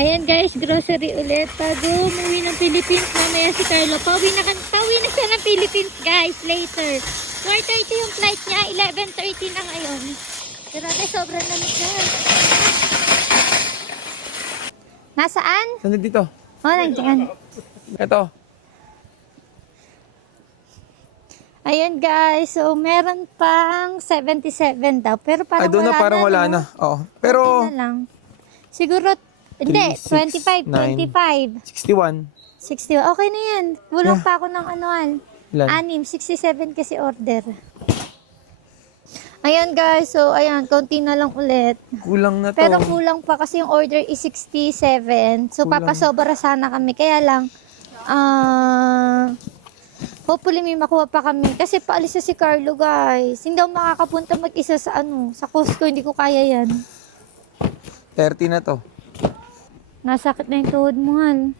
Ayan guys, grocery ulit. Bago umuwi ng Philippines, mamaya si Carlo. Pauwi na siya ng Philippines guys, later. 4:30 yung flight niya, 11:30 na ngayon. Grabe, sobrang lamig guys. Nasaan? Saan dito? Oh, nandiyan. Ito. Ayan guys, so meron pang 77 daw. Pero parang Ay, doon wala na parang na, wala no? na. Oo. Pero, Okay na lang. Siguro, hindi, 3, 6, 25, 61. 60. Okay na yan. Kulang Yeah. pa ako ng anual. Ilan? 67 kasi order. Ayan guys, so ayan, konti na lang ulit. Kulang na to. Pero kulang pa kasi yung order is 67. So Kulang. papasobra sana kami. Kaya lang, hopefully may makuha pa kami. Kasi paalis na si Carlo guys. Hindi ako makakapunta mag-isa sa sa Costco. Hindi ko kaya yan. 30 na to. Nasakit na yung tuhod mo, hal.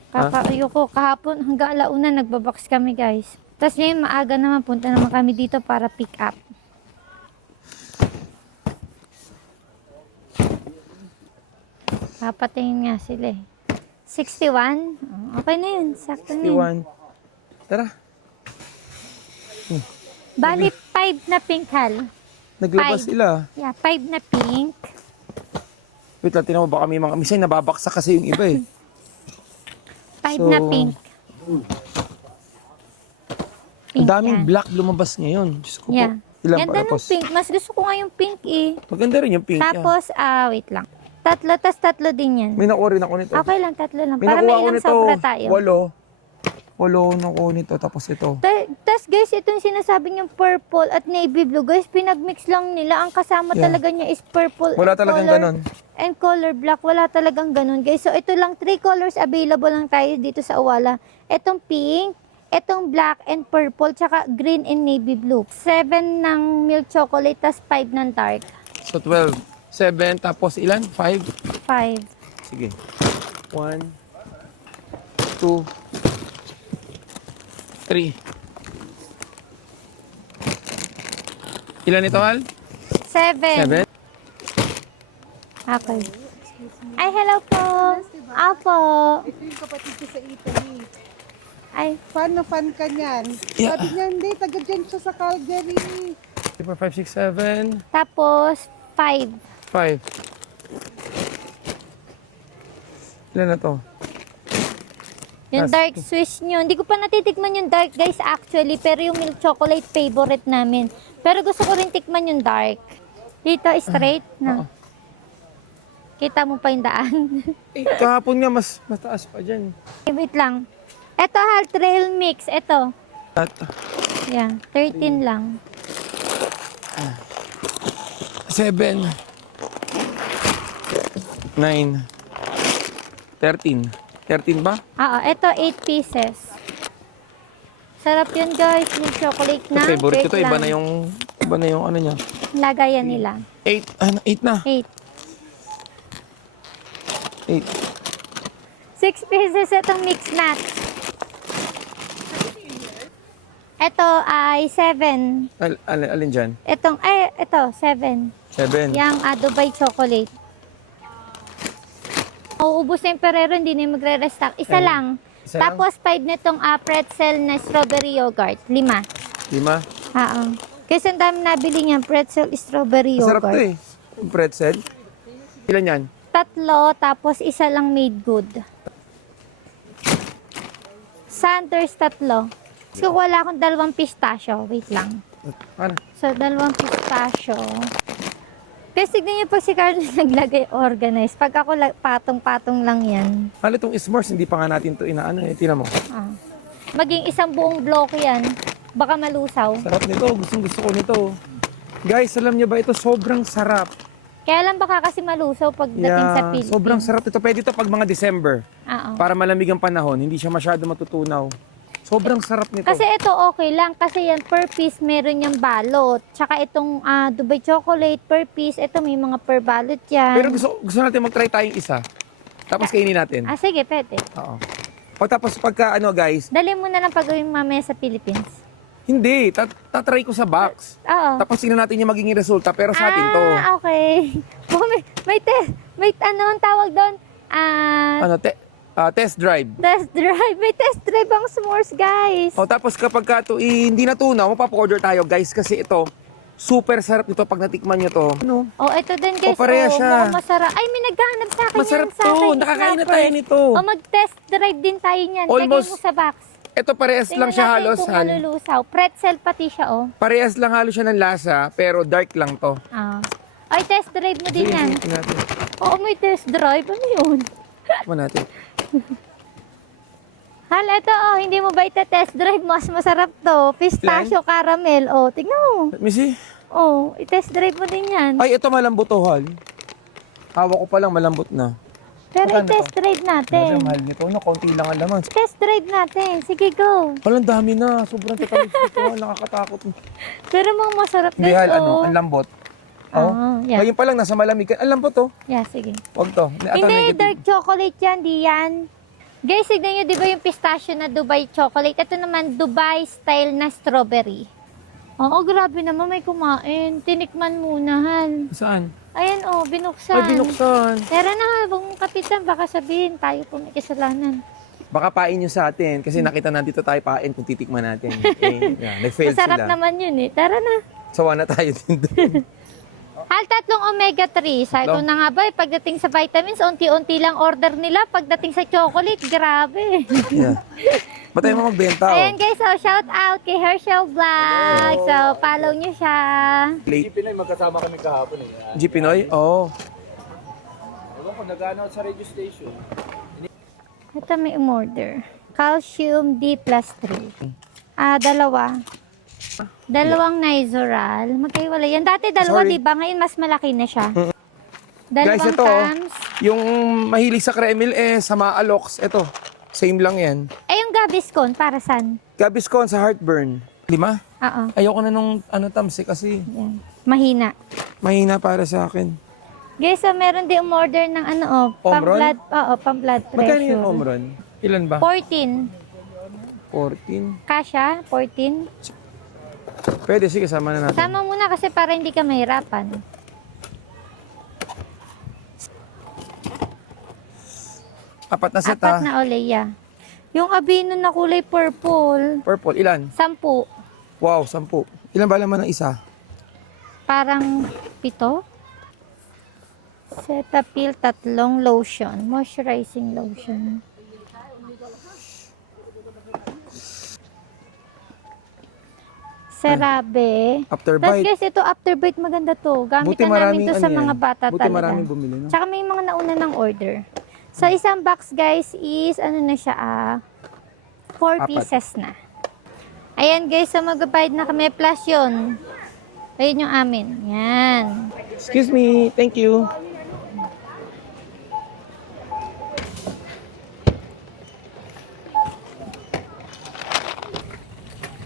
Ayoko. Kahapon hanggang alauna nagbabox kami, guys. Tapos ngayon maaga naman, punta naman kami dito para pick up. Papatingin nga sila eh. 61? Oh, okay na yun. Sakto na yun. 61. Tara. Bali, 5 na pink, hal. Naglabas 5. sila. Yeah, 5 na pink. Wait lang, tinan mo baka may mga... Minsan nababaksak kasi yung iba eh. 5 na pink. Ang daming yan. black lumabas ngayon. Diyos ko Yeah. po. Ilan Ganda pa ng pink. Mas gusto ko nga yung pink eh. Maganda rin yung pink. Tapos, wait lang. Tatlo din yan. May nakuha rin ako nito. Okay lang, tatlo lang. May Para nakuha may ako ilang nito. sobra tayo. 8 nakuha nito. Tapos ito. Tapos guys, itong sinasabi niyong purple at navy blue, guys, pinagmix lang nila. Ang kasama Yeah. talaga niya is purple Wala and talagang color, ganon. and color black. Wala talagang ganun, guys. So, ito lang, 3 colors available lang tayo dito sa Awala. Itong pink, itong black and purple, tsaka green and navy blue. 7 ng milk chocolate, tas 5 ng dark. So 12. 7. Tapos ilan? 5. 5. Sige. 1, 2, 3. Ilan ito, Al? 7. 7. Okay. Ay, hello po. Apo. Ito yung kapatid ko sa Italy. Ay, Fan na fan ka niyan. Yeah. Sabi niya, hindi, taga dyan siya sa Calgary. 3, 4, 5, 6, 7. tapos 5. 5. Ilan na to? Yung Last dark Swiss nyo. Hindi ko pa natitikman yung dark, guys, actually. Pero yung milk chocolate, favorite namin. Pero gusto ko rin tikman yung dark. Dito, straight na. Kita mo pa yung daan. Eh, kahapon nga, mas mataas pa dyan. Wait lang. Ito, hal, trail mix. Ito. At Yeah, 13 lang. 7. 9. 13. 13 ba? Ito, 8 pieces. Sarap yun, guys. Milk chocolate na. Favorite ko to. Wait Iba lang. na yung ano niya. Lagayan nila. 8. 8 na. 8. 8. 6 pieces itong mix nut. Ito ay 7. Alin dyan? Ito, 7. 7. Yang Dubai chocolate. Mauubos na yung Ferrero, hindi na yung magre-restock. Isa Ayun. lang. Isa lang? Tapos 5 nitong pretzel na strawberry yogurt. 5. 5. Oo. Kasi ang dami nabili niyan, pretzel strawberry Masarap to yogurt. eh. Yung pretzel. Ilan yan? 3, tapos isa lang made good. Sanders 3. So, wala akong 2 pistachio. Wait lang. Ano? So, 2 pistachio. Kasi tignan niyo pag si Carlos naglagay organized. Pag ako patong-patong lang yan. Ano itong s'mores? Hindi pa nga natin to inaano eh. Tingnan mo. Maging isang buong block yan. Baka malusaw. Sarap nito. Gustong gusto ko nito. Guys, alam niyo ba ito? Sobrang sarap. Kaya lang baka kasi malusaw pagdating sa Philippines. Sobrang sarap ito. Pwede ito pag mga December. Oo. Para malamig ang panahon. Hindi siya masyado matutunaw. Sobrang sarap nito. Kasi ito okay lang. Kasi yan per piece meron yung balot. Tsaka itong Dubai chocolate per piece. Ito may mga per balot yan. Pero gusto natin mag-try tayong isa. Tapos kainin natin. Sige, pwede. Oo. Pagka ano guys, Dali mo na lang pagawin mamaya sa Philippines. hindi. Tatry ko sa box. Oo. Tapos tingnan natin yung magiging resulta. Pero sa atin to. Okay. Oh, may ano ang tawag doon? Ano, test drive. Test drive. May test drive ang s'mores, guys. O tapos kapag ka ito hindi natunaw, magpapa-order tayo guys kasi ito, super sarap nito pag natikman nyo to. Ano? Oh, ito din, guys. pareha siya. mukhang masarap. Ay, may naghahanap sa akin Masarap yan, sa to. akin, Nakakain na snapper. tayo nito. O, mag-test drive din tayo niyan. Lagay Almost. mo sa box. Ito parehas lang Tingnan siya natin halos. kung malulusaw. Pretzel pati siya, oh. Parehas lang halos siya ng lasa, pero dark lang to. Ah. Ay, test drive mo din yan. Sige natin. Oo, may test drive. Ano yun? Tikman natin. Hal, ito, oh. Hindi mo ba ita-test drive? Mas masarap to. Pistachio caramel. Oh, tignan mo. Let me see. Oh, i-test drive mo din yan. Ay, ito malambot to, Hal. Hawak ko pa lang malambot na. Pero magkano i-test drive natin. Mahal nito, na konti lang ang laman. Test drive natin. Sige, go. Walang dami na. Sobrang tatamis nito. Nakakatakot. Pero mga masarap Hindi, guys, Hal, ano, oh. ang lambot. Yeah. Ngayon pa lang, nasa malamig. Ang lambot to. Yeah, sige. Huwag to. Hindi, dark chocolate yan, di yan. Guys, tignan nyo, di ba yung pistachio na Dubai chocolate? Ito naman, Dubai style na strawberry. Oo, grabe naman, may kumain. Tinikman muna, Hal. Saan? Ayan, oh, binuksan. Ay, binuksan. Tara na, huwag mong kapitan, baka sabihin, tayo po may kasalanan. Baka pain nyo sa atin kasi nakita na dito tayo pain kung titikman natin. Nag-fail Masarap sila. naman yun eh. Tara na. Sawa na tayo din doon. Hal, 3 omega-3. Sabi ko na nga ba, pagdating sa vitamins, unti-unti lang order nila. Pagdating sa chocolate, grabe. Yeah. Ba't tayo mo magbenta? Ayan guys, so shout out kay Herschel Vlog. So, follow nyo siya. Late. Pinoy, magkasama kami kahapon eh. G Pinoy? Oo. Ewan ko, nag-ano sa radio station. Ito may umorder. Calcium D plus 3. Dalawa. Dalawang Nizoral. Magkaiwala yan. Dati dalawa, Sorry. di ba? Ngayon mas malaki na siya. Guys, Dalawang ito, Tams. yung mahilig sa Kremil, sa Maalox. Ito, same lang yan. Yung Gaviscon, para saan? Gaviscon sa heartburn. 5? Oo. Ayoko na nung Tams kasi Yan. Mahina. mahina para sa akin. Guys, so meron din umorder ng Omron? pang-blood Magkano pressure. yung Omron? Ilan ba? 14. 14? Kasha? 14? Pwede, sige, sama na natin. Sama muna kasi para hindi ka mahirapan. Apat na set Apat ha. na Olea. Yung Aveeno na kulay purple, Purple, ilan? 10. Wow, 10. Ilan ba laman ng isa? Parang 7. Cetaphil, 3 lotion. Moisturizing lotion. Serabe. After Tapos bite. guys, ito after bite maganda to. Gamit Buti na namin maraming to sa ano yan. mga bata Buti talaga. maraming bumili, no? Tsaka may mga nauna ng order. So, isang box guys is, ano na siya, 4 Apat. pieces na. Ayan guys, so magbabayad na kami. Plus yun. Ayun yung amin. Yan. Excuse me, thank you.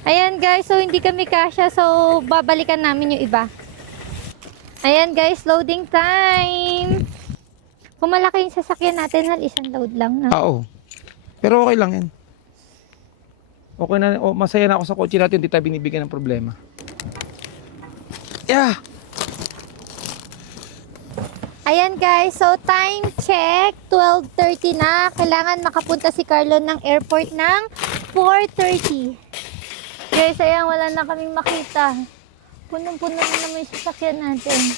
Ayan guys, so hindi kami kasya. So, babalikan namin yung iba. Ayan guys, loading time. Kung malaki yung sasakyan natin, isang load lang. No? Oo. Pero okay lang yan. Okay na, masaya na ako sa kotse natin, hindi tayo binibigyan ng problema. Yeah! Ayan guys, so time check, 12:30 na. Kailangan makapunta si Carlo ng airport ng 4:30. Guys, ayan, wala na kaming makita. Punong-puno na naman yung sasakyan natin.